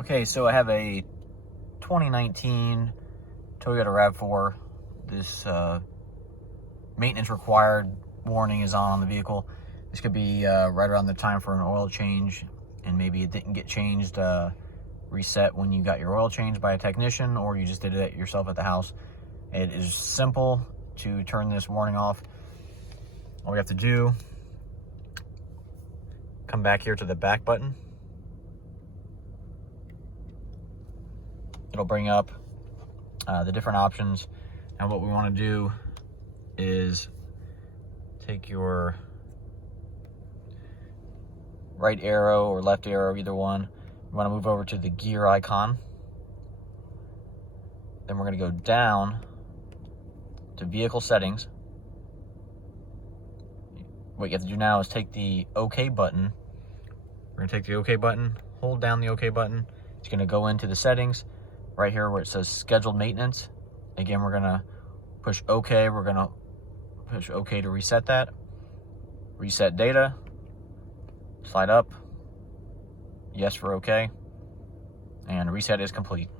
Okay, so I have a 2019 Toyota RAV4. This maintenance required warning is on the vehicle. This could be right around the time for an oil change, and maybe it didn't get changed, reset when you got your oil changed by a technician, or you just did it yourself at the house. It is simple to turn this warning off. All we have to do, come back here to the back button. It'll bring up the different options, and what we want to do is take your right arrow or left arrow, either one. We want to move over to the gear icon. Then we're going to go down to vehicle settings. What you have to do now is take the OK button. We're going to take the OK button, hold down the OK button. It's going to go into the settings right here where it says scheduled maintenance. Again, we're going to push OK. We're going to push OK to reset that. Reset data. Slide up. Yes for OK. And reset is complete.